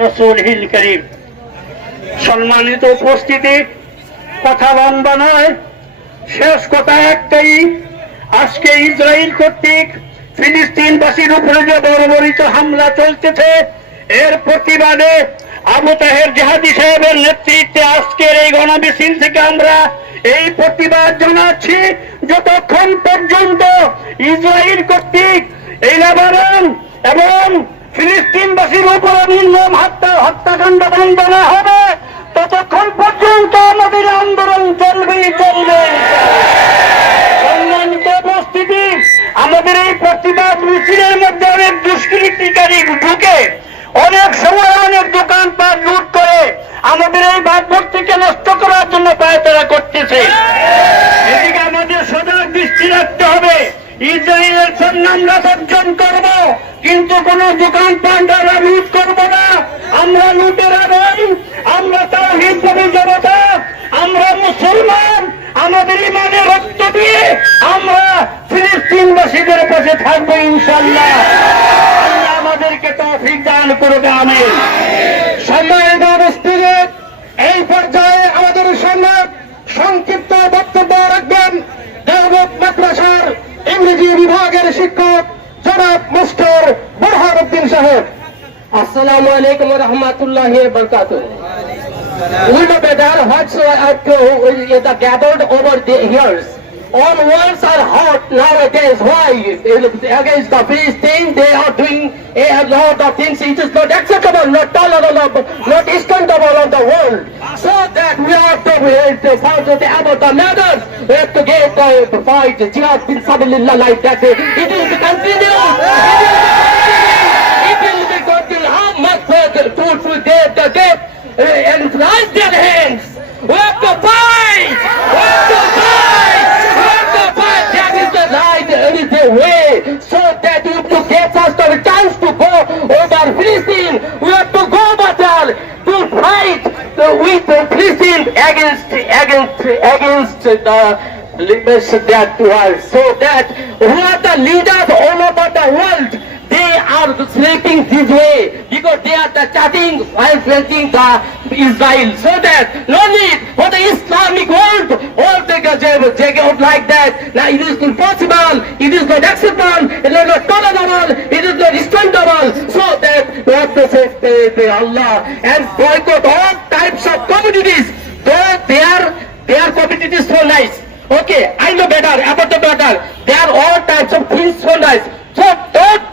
রসুল হিল করিম। সম্মানিত উপস্থিতি, কথা লম্বা নয় শেষ কথা একটাই, আজকে ইসরায়েল কর্তৃক উপরে যে হামলা চলতেছে। এর প্রতিবাদে আবু তাহের জাহাদি সাহেবের নেতৃত্বে আজকের এই গণমিছিল থেকে আমরা এই প্রতিবাদ জানাচ্ছি। যতক্ষণ পর্যন্ত ইসরায়েল কর্তৃক এই লেবানন এবং ফিলিস্তিনবাসীর উপরে নির্মম হত্যা, হত্যাকাণ্ড বন্ধ না হবে। ততক্ষণ পর্যন্ত আমাদের আন্দোলন চলবেই চলবে। উপস্থিতি আমাদের এই প্রতিবাদ মিছিলের মধ্যে অনেক দুষ্কৃতিকারী ঢুকে, অনেক সময় অনেক দোকানপাট লুট করে আমাদের এই ভাবমূর্তিকে নষ্ট করার জন্য পায়তারা করতেছে। এদিকে আমাদের সজাগ দৃষ্টি রাখতে হবে। ইসরায়েলের আমরা বর্জন করব, কিন্তু কোন দোকানপাট আমরা লুট করব না। আমরা লুটেরা নই, আমরা তাওহীদ নবী জনতা, আমরা মুসলমান, আমাদের ইমানে রক্ত দিয়ে আমরা ফিলিস্তিনবাসীদের পাশে থাকব ইনশাল্লাহ আল্লাহ আমাদেরকে তৌফিক দান করবে আমি সম্মানিত অবস্থিত এই পর্যায়ে আমাদের সামনে সংক্ষিপ্ত বক্তব্য রাখবেন দেওবত মাদ্রাসার ইংরেজি বিভাগের শিক্ষক জনাব মুস্টার বুরহান উদ্দিন সাহেব Assalamu alaikum wa rahmatullahi wa barakatuh. We better what's uh, uh, the gathered over the years. All worlds are hot nowadays. Why? Against the Philistine, they are doing a lot of things. It is not acceptable, not tolerable, not acceptable on the world. So that we have to, we have to fight about the matters. We have to get uh, fight jihad bin like that. It be continued. It and raise their hands? We have to fight! We have to fight! We have to fight! That is the right, that is the way. So that we have to get us the chance to go over Philistine. We have to go battle to fight with the Philistine against against against the limits that world. So that who are the leaders all over the world? Are sleeping this way because they are the chatting while drinking the Israel. So that no need for the Islamic world all they can take out like that. Now it is impossible, it is not acceptable, it is not tolerable, it is not respectable. So that say pray, pray Allah and boycott all types of communities. Though they are their community is so nice. Okay, I know better about the matter. They are all types of things so nice. So don't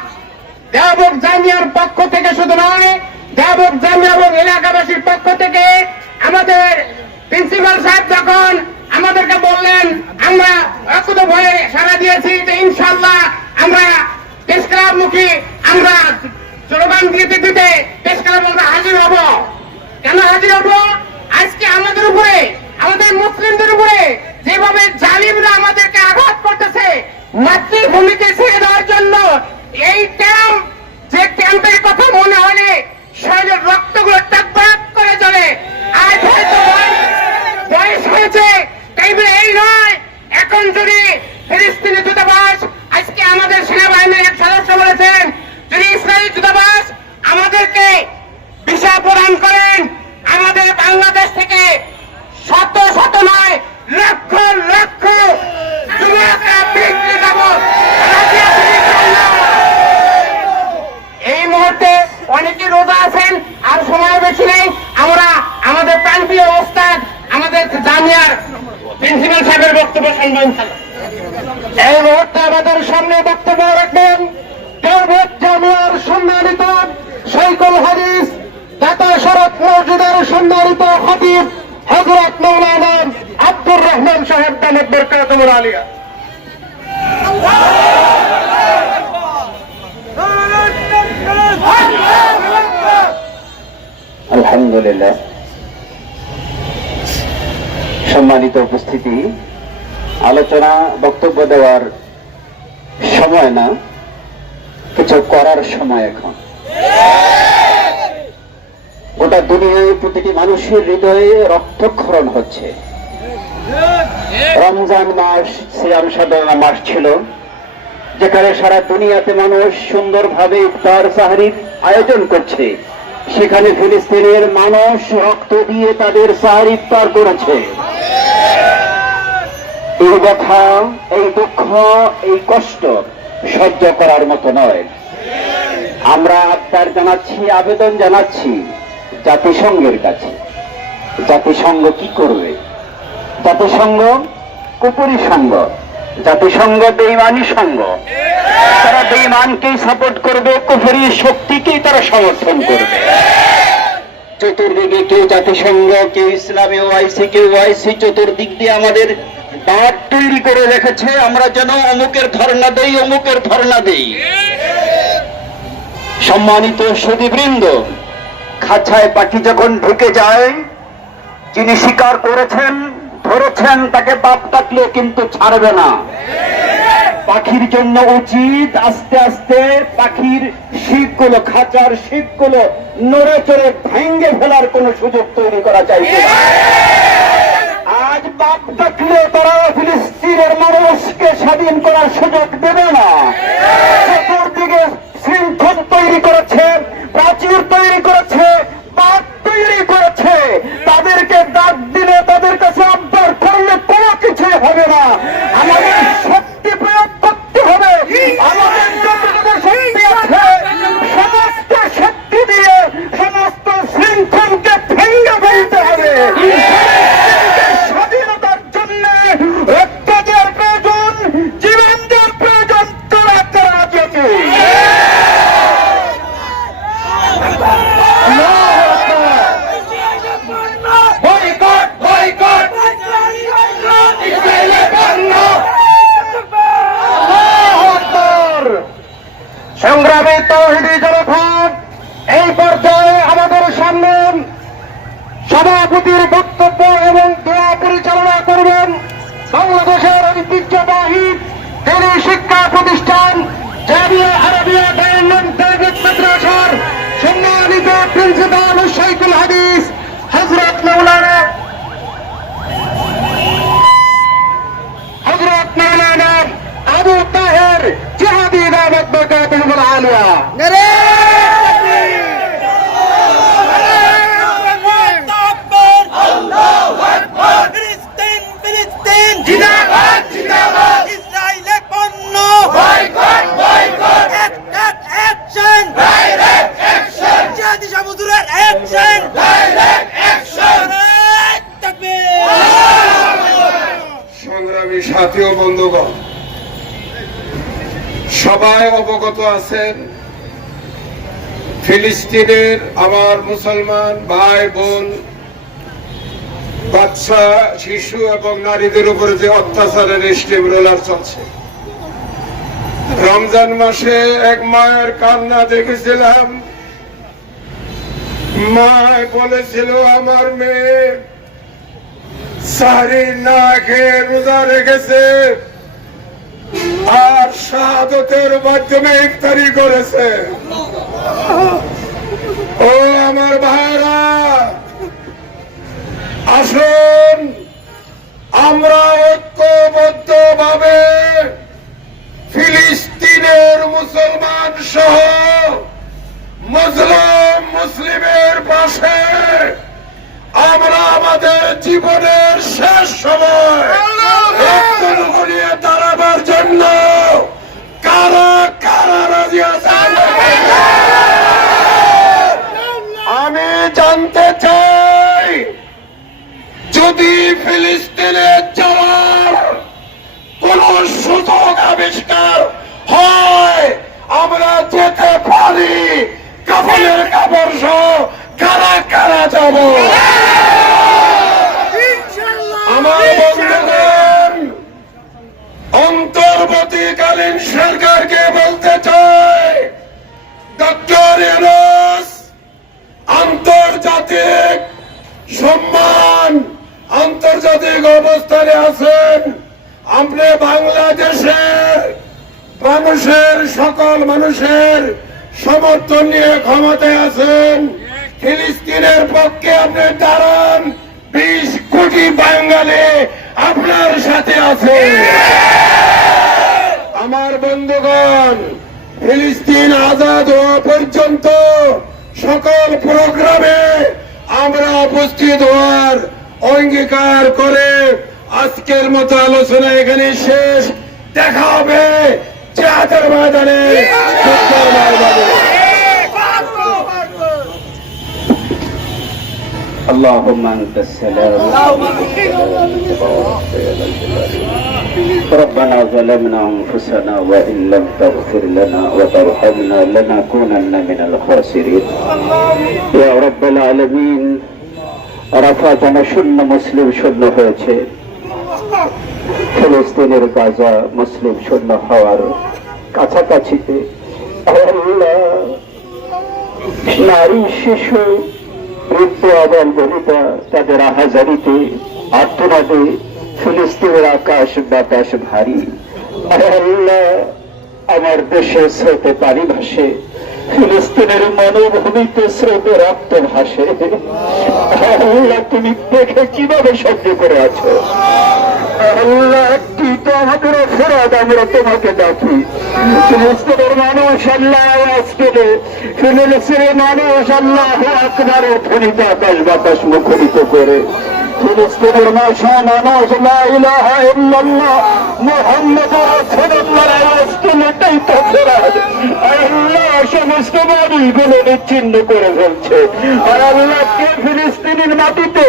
দেবক জামিয়ার পক্ষ থেকে শুধু নয় দেবক জামিয়া এবং এলাকাবাসীর পক্ষ থেকে আমাদের principal সাহেব যখন আমাদেরকে বললেন, আমরা অকুত ভয়ে সারা দিয়েছি যে ইনশাল্লাহ আমরা মুখী আমরা স্লোগান দিতে দিতে ক্লাব আমরা হাজির হব। কেন হাজির হব? আজকে আমাদের উপরে, আমাদের মুসলিমদের উপরে যেভাবে জালিমরা আমাদেরকে আঘাত করতেছে, মাতৃভূমিকে ছেড়ে দেওয়ার জন্য এই ক্যাম্প যে ক্যাম্পের কথা মনে হলে শরীরের রক্তগুলো টাক করে চলে আজ হয়তো বয়স- বয়স হয়েছে তাই বলে এই নয় এখন যদি ফিলিস্তিনি দূতাবাস আজকে আমাদের সেনাবাহিনীর এক সদস্য বলেছেন যদি ইসরায়েলি দূতাবাস আমাদেরকে ভিসা প্রদান করেন আমাদের বাংলাদেশ থেকে শত শত নয় লক্ষ লক্ষ যুবকরা বিক্রি যাব রাজি আছেন ইনশাআল্লাহ? এই মুহূর্তে অনেকে রোজা আছেন আর সময় বেশি নেই। আমরা আমাদের প্রান্তীয় অবস্থান আমাদের জামিয়ার প্রিন্সিপাল সাহেবের বক্তব্য শুনবেন। এই মুহূর্তে আমাদের সামনে বক্তব্য রাখবেন দেওবত জামিয়ার সম্মানিত সৈকুল হাদিস দাতা শরৎ মসজিদের সম্মানিত খতিব হজরত মৌলানা আব্দুর রহমান সাহেব দামদ বরকাতুল আলিয়া। আলহামদুলিল্লাহ। সম্মানিত উপস্থিতি, আলোচনা, বক্তব্য দেওয়ার সময় না, কিছু করার সময় এখন। গোটা দুনিয়ায় প্রতিটি মানুষের হৃদয়ে রক্তক্ষরণ হচ্ছে। রমজান মাস, সিয়াম সাধনা মাস ছিল, যেখানে সারা দুনিয়াতে মানুষ সুন্দরভাবে ইফতার, সাহারির আয়োজন করছে। সেখানে ফিলিস্তিনের মানুষ রক্ত দিয়ে তাদের সাহার ইফতার করেছে। এই কথা এই দুঃখ, এই কষ্ট সহ্য করার মতো নয়। আমরা আবদার জানাচ্ছি, আবেদন জানাচ্ছি জাতিসংঘের কাছে। জাতিসংঘ কি করবে? জাতিসংঘ কুপুরি সংঘ। জাতিসংঘ বেইমানি সংঘ। তারা বেইমানকেই সাপোর্ট করবে কুপুরি শক্তিকেই তারা সমর্থন করবে। চতুর্দিকে কেউ জাতিসংঘ, কেউ ইসলামী ওআইসি কেউ ওআইসি চতুর্দিক দিয়ে আমাদের বাদ তৈরি করে রেখেছে। আমরা যেন অমুকের ধর্ণা দেই, অমুকের ধর্ণা দেই। সম্মানিত সুদীবৃন্দ, খাঁচায় পাখি যখন ঢুকে যায়, যিনি স্বীকার করেছেন ধরেছেন, তাকে বাপ ডাকলে কিন্তু ছাড়বে না পাখির জন্য উচিত আস্তে আস্তে পাখির শিখগুলো খাঁচার শিখগুলো নড়ে চড়ে ভেঙ্গে ফেলার কোন সুযোগ তৈরি করা চাইবে না। আজ বাপ ডাকলে তারা ফিলিস্তিনের মানুষকে স্বাধীন করার সুযোগ দেবে না সবাই আছেন? ফিলিস্তিনের আমার মুসলমান ভাই, বোন, বাচ্চা, শিশু এবং নারীদের উপরে যে অত্যাচারের স্টিম রোলার চলছে। রমজান মাসে এক মায়ের কান্না দেখেছিলাম। মা বলেছিল, আমার মেয়ে সারি না খেয়ে রোজা রেখেছে। শাহাদতের মাধ্যমে ইফতারি করেছে। ও আমার ভাইরা আসুন, আমরা ঐক্যবদ্ধ ভাবে ফিলিস্তিনের মুসলমান সহ মুসলিম, মুসলিমের পাশে আমরা আমাদের জীবনের শেষ সময় যাব। আমার বন্ধুগণ অন্তর্বর্তীকালীন সরকারকে বলতে চাই ডক্টর আন্তর্জাতিক সম্মান আন্তর্জাতিক অবস্থানে আছেন। আপনি বাংলাদেশের মানুষের সকল মানুষের সমর্থন নিয়ে ক্ষমতায় আছেন। ফিলিস্তিনের পক্ষে আপনি দাঁড়ান বিশ কোটি বাঙালি আপনার সাথে আছে। আমার বন্ধুগণ, ফিলিস্তিন আজাদ হওয়া পর্যন্ত সকল প্রোগ্রামে আমরা উপস্থিত হওয়ার অঙ্গীকার করে আজকের মতো আলোচনা এখানে শেষ। দেখা হবে اللهم انت السلام ربنا ظلمنا انفسنا وان لم تغفر لنا وترحمنا لنكونن من الخاسرين يا رب العالمين রাফা জনশূন্য মুসলিম শূন্য হয়েছে ফিলিস্তিনের গাজা মুসলিম শূন্য হওয়ার কাছাকাছিতে আল্লাহ নারী শিশু বৃদ্ধ আবাল বনিতা তাদের আহাজারিতে, আত্মনাদে, ফিলিস্তিনের আকাশ বাতাস ভারী। আমার দেশে স্রোতে পানি ভাসে, ফিলিস্তিনের মনোভূমিতে স্রোতে রক্ত ভাসে। তুমি দেখে কীভাবে সহ্য করে আছো? একটি তো আমাদের অপরাধ আমরা তোমাকে ডাকি। ফিলিস্তিনের মানুষ আল্লাহ আওয়াজ আল্লাহ মানুষগুলো নিচ্ছিন্ন করে। ফেলছে। আর আল্লাহ কে ফিলিস্তিনের মাটিতে?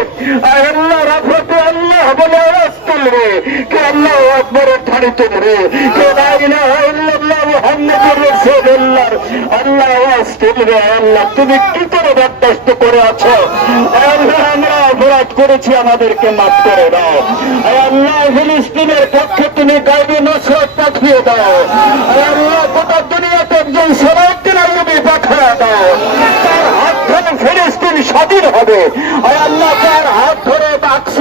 আল্লাহ রাফতে আল্লাহ বলে আওয়াজ আমাদেরকে মাফ করে দাও। আল্লাহ, ফিলিস্তিনের পক্ষে তুমি গাইবে নসরত পাঠিয়ে দাও। আল্লাহ, গোটা দুনিয়াতে একজন সলাউদ্দিন আইয়ুবী পাঠিয়ে দাও। তার হাত ধরে ফিলিস্তিন স্বাধীন হবে। আল্লাহ, তার হাত ধরে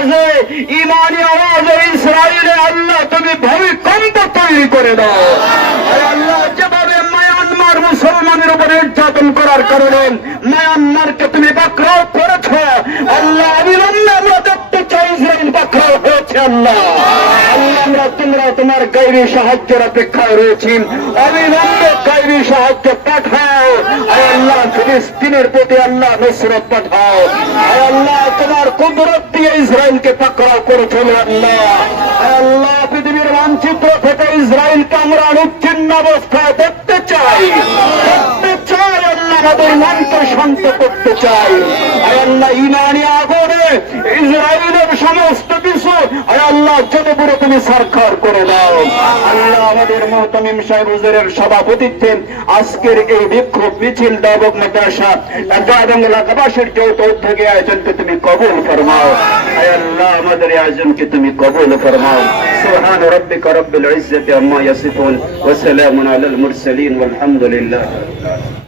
আওয়াজে ইমানি আওয়াজে ইসরায়েলে আল্লাহ তুমি ভূমিকম্প তৈরি করে দাও। আল্লাহ, যেভাবে মায়ানমার মুসলমানের উপরে নির্যাতন করার কারণে মায়ানমারকে তুমি পাকড়াও করেছ, আল্লাহ অবিলম্বে আমরা দেখতে চাই ইসরায়েল পাকড়াও হয়েছে, আল্লাহ। তোমরা গাইবী সাহায্যের অপেক্ষায় রয়েছি। অবিলম্বে গাইবী সাহায্য পাঠাও। আয় আল্লাহ, ফিলিস্তিনের প্রতি আল্লাহ নসরত পাঠাও। আয় আল্লাহ, তোমার কুদরত দিয়ে ইসরায়েলকে পাকড়াও করেছ আল্লাহ। আয় আল্লাহ, পৃথিবীর মানচিত্র থেকে ইসরায়েলকে আমরা নিচ্ছিন্ন অবস্থায় দেখতে চাই। দেখতে চাই আল্লাহ, আমাদের মনকে শান্ত করতে চাই। আয় আল্লাহ, ইমানি আগুনে ইসরায়েলের সমস্ত আয় আল্লাহ যতপুরে তুমি সরকার করে দাও। আল্লাহ আমাদের মোহতামিম সাহেব হুজুরের সভাপতিত্বে আজকের এই বিক্ষোভ মিছিল দাবক মাদ্রাসা এবং এলাকাবাসীর যৌথ উদ্যোগে আয়োজনকে তুমি কবুল ফরমাও। আয় আল্লাহ আমাদের আয়োজনকে তুমি কবুল ফরমাও। সুবহান রাব্বিকা রব্বিল ইজ্জাতি আম্মা ইয়াসিফুন ওয়া সালামুন আলাল মুরসালিন ওয়ালহামদুলিল্লাহ।